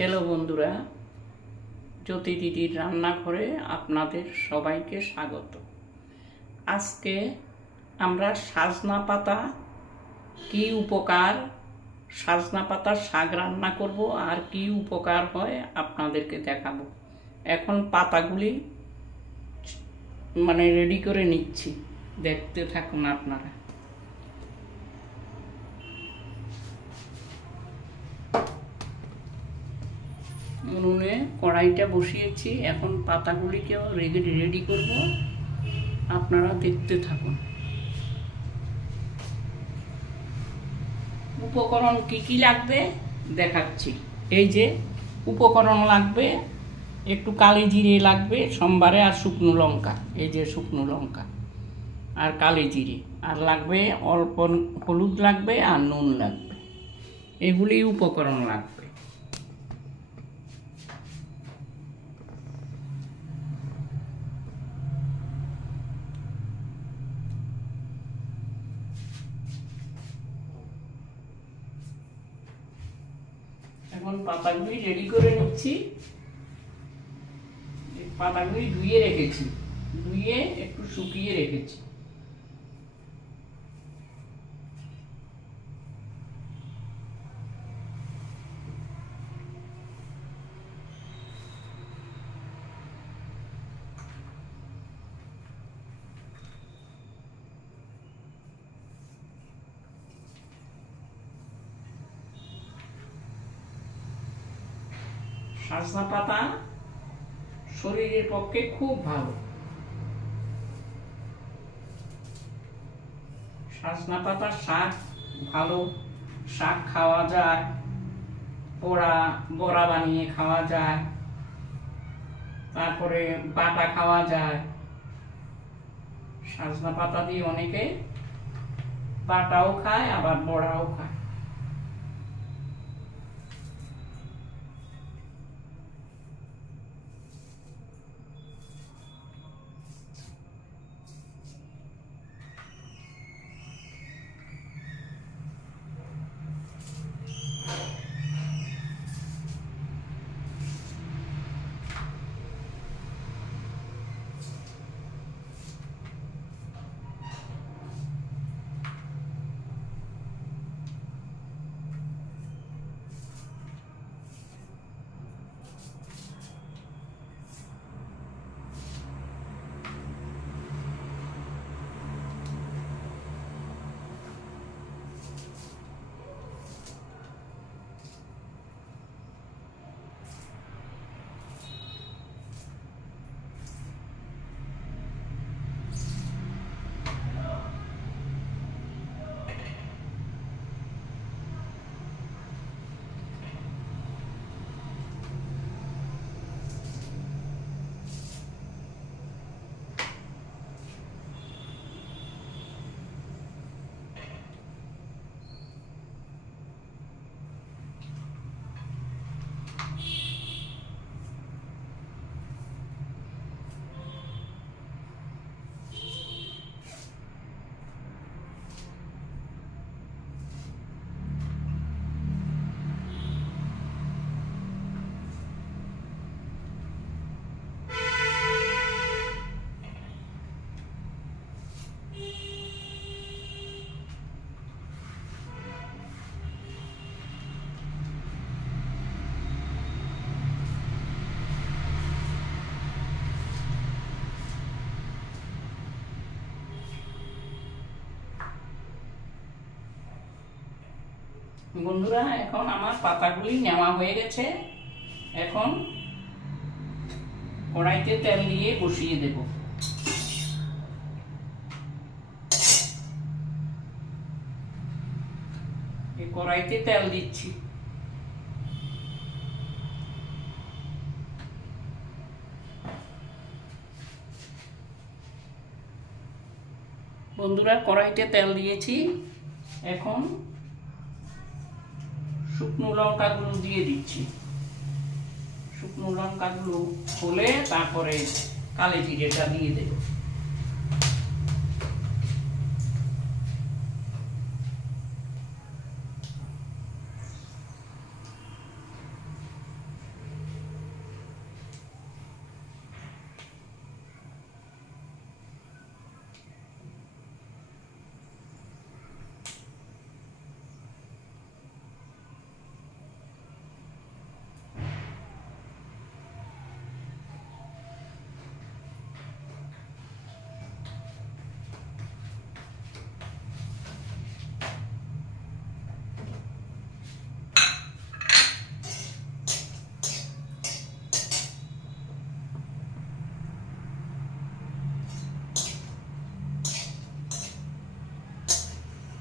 Hello বন্ধুরা, জ্যোতি দিদির রান্নাঘরে আপনাদের সবাইকে স্বাগত। আজকে আমরা সজনা পাতা কি উপকার, সজনা পাতার শাক রান্না করব আর কি উপকার হয় আপনাদেরকে দেখাবো। এখন পাতাগুলি রেডি করে নিচ্ছি, দেখতে থাকুন আপনারা। উনুনে কড়াইটা বসিয়েছি, এখন পাতাগুলিকেও রেডি করব, আপনারা দেখতে থাকুন। উপকরণ কি কি লাগবে দেখাচ্ছি। এই যে উপকরণ লাগবে, একটু কালি জিরে লাগবে সোমবারে, আর শুকনো লঙ্কা, এই যে শুকনো লঙ্কা আর কালি জিরে, আর লাগবে অল্প হলুদ লাগবে আর নুন লাগবে, এগুলি উপকরণ লাগবে। এখন পাতাগুলি রেডি করে নিচ্ছি। পাতাগুলি ধুয়ে রেখেছি, ধুয়ে একটু শুকিয়ে রেখেছি। সজনা পাতা শরীরের পক্ষে খুব ভালো। সজনা পাতার শাক ভালো, শাক খাওয়া যায়, বড়া বানিয়ে খাওয়া যায়, তারপরে বাটা খাওয়া যায়। সজনা পাতা দিয়ে অনেকে বাটাও খায়, আবার বড়াও খায়। বন্ধুরা, এখন আমার পাতাগুলি নেওয়া হয়ে গেছে। এখন কড়াইতে তেল দিয়ে বসিয়ে দেব। এই কড়াইতে তেল দিচ্ছি। বন্ধুরা, কড়াইতে তেল দিয়েছি, এখন শুকনো লঙ্কাগুলো দিয়ে দিচ্ছি। শুকনো লঙ্কাগুলো হলে তারপরে কালি জিরেটা দিয়ে দেব।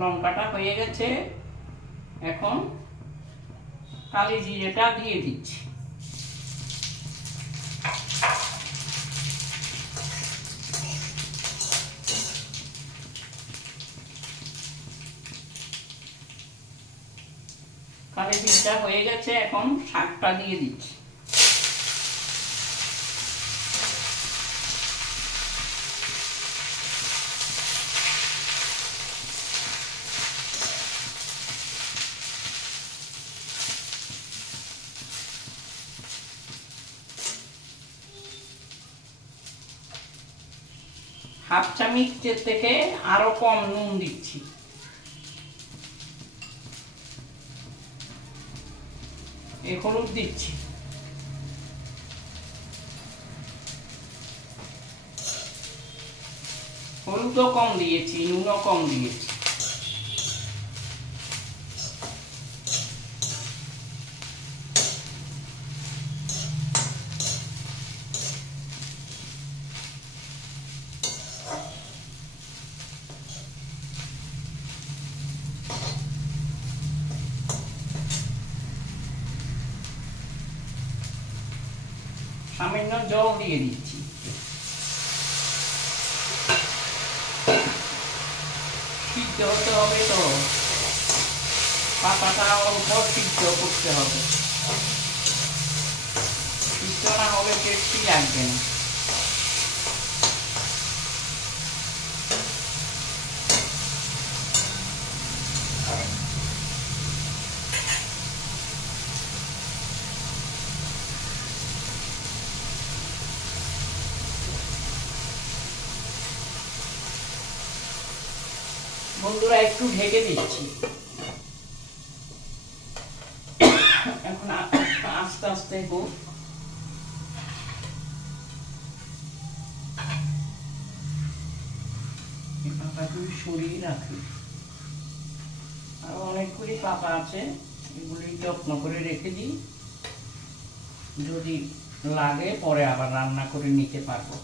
লঙ্কাটা হয়ে গেছে, এখন কালি জিরেটা দিয়ে দিচ্ছি। কালি জিরেটা হয়ে গেছে, এখন শাকটা দিয়ে দিচ্ছি। হাফ চামচের থেকে আরো কম নুন দিচ্ছি। হলুদ দিচ্ছি। হলুদও কম দিয়েছি, নুনও কম দিয়েছি। সামান্য জল দিয়ে দিচ্ছি। সিদ্ধ হতে হবে তো, পাতাটা অল্প সিদ্ধ করতে হবে, সিদ্ধ না হলে টেস্টি লাগবে না। বন্ধুরা একটু ঢেকে দিচ্ছি, এখন আস্তে আস্তে হোক। পাতাগুলি সরিয়ে রাখি, আরো অনেকগুলি পাতা আছে, এগুলি যত্ন করে রেখে দিই, যদি লাগে পরে আবার রান্না করে নিতে পারবো।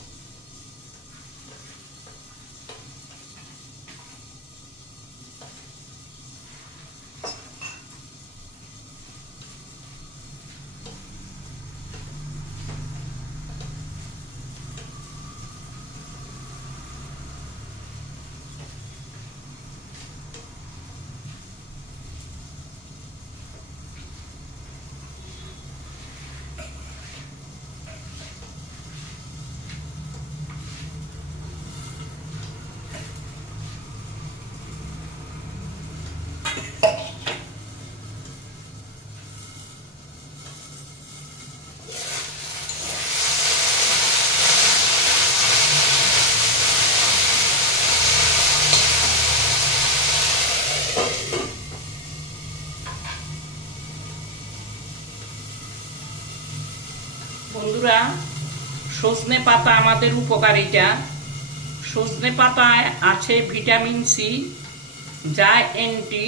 বন্ধুরা, সজনে পাতা আমাদের উপকারিতা। সজনে পাতায় আছে ভিটামিন সি, যা অ্যান্টি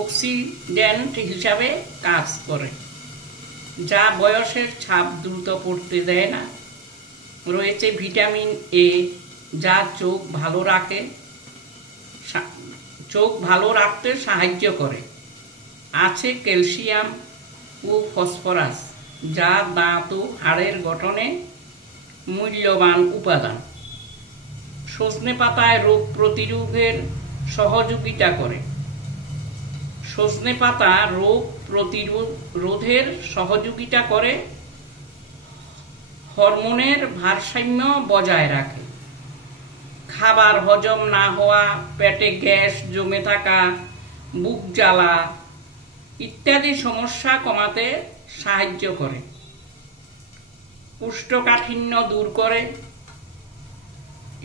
অক্সিডেন্ট হিসাবে কাজ করে, যা বয়সের ছাপ দ্রুত পড়তে দেয় না। রয়েছে ভিটামিন এ, যা চোখ ভালো রাখতে সাহায্য করে। আছে ক্যালসিয়াম ও ফসফরাস, যা দাঁত ও হাড়ের গঠনে মূল্যবান উপাদান। সজনে পাতায় রোগ প্রতিরোধের সহযোগিতা করে। সজনে পাতা রোগ প্রতিরোধের সহযোগিতা করে, হরমোনের ভারসাম্য বজায় রাখে, খাবার হজম না হওয়া, পেটে গ্যাস জমে থাকা, বুক জ্বালা ইত্যাদি সমস্যা কমাতে সাহায্য করে, কোষ্ঠকাঠিন্য দূর করে।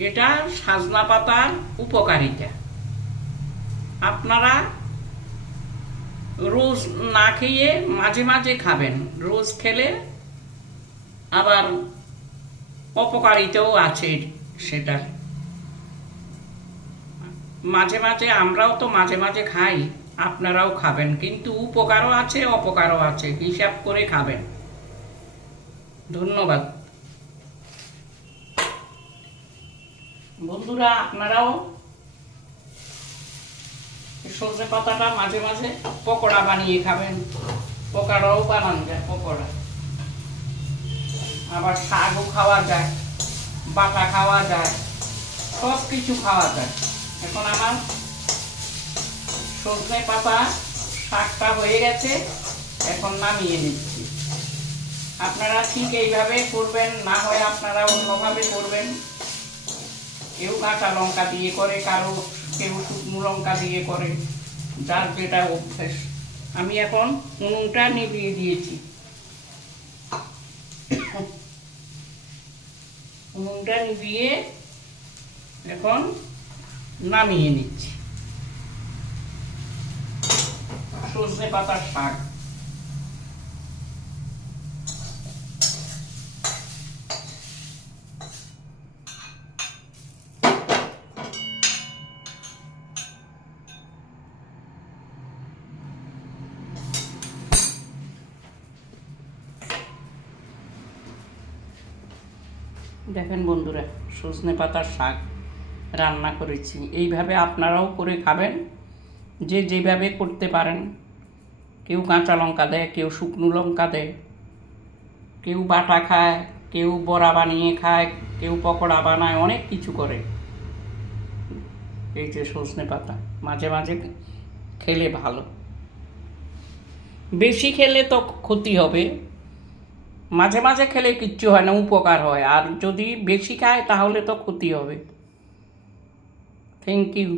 এটা সজনা পাতার উপকারিতা। আপনারা রোজ না খেয়ে মাঝে মাঝে খাবেন, রোজ খেলে আবার অপকারিতাও আছে সেটার। মাঝে মাঝে আমরাও তো মাঝে মাঝে খাই, আপনারাও খাবেন, কিন্তু উপকারও আছে অপকারও আছে, হিসাব করে খাবেন। ধন্যবাদ বন্ধুরা, আপনারাও সজনে পাতাটা মাঝে মাঝে পকোড়া বানিয়ে খাবেন, পকোড়াও বানান যায়, পকোড়া আবার শাকও খাওয়া যায়, বাটা খাওয়া যায়, সব কিছু খাওয়া যায়। এখন আমার সজনে পাতা শাকটা হয়ে গেছে, এখন নামিয়ে নিচ্ছি। আপনারা ঠিক এইভাবে করবেন, না হয় আপনারা অন্যভাবে করবেন। কেউ কাঁচা লঙ্কা দিয়ে করে, কেউ শুকনো লঙ্কা দিয়ে করে, যার যেটা অভ্যেস। আমি এখন উনুনটা নিভিয়ে দিয়েছি, উনুনটা নিভিয়ে এখন নামিয়ে নিচ্ছি সজনে পাতার শাক। দেখেন বন্ধুরা, সজনে পাতার শাক রান্না করেছি। এইভাবে আপনারাও করে খাবেন, যে যেভাবে করতে পারেন। কেউ কাঁচা লঙ্কা দেয়, কেউ শুকনো লঙ্কা দেয়, কেউ বাটা খায়, কেউ বড়া বানিয়ে খায়, কেউ পকোড়া বানায়, অনেক কিছু করে। এই যে সজনে পাতা মাঝে মাঝে খেলে ভালো, বেশি খেলে তো ক্ষতি হবে, মাঝে মাঝে খেলে কিচ্ছু হয় না, উপকার হয়। আর যদি বেশি খায় তাহলে তো ক্ষতি হবে। Thank you.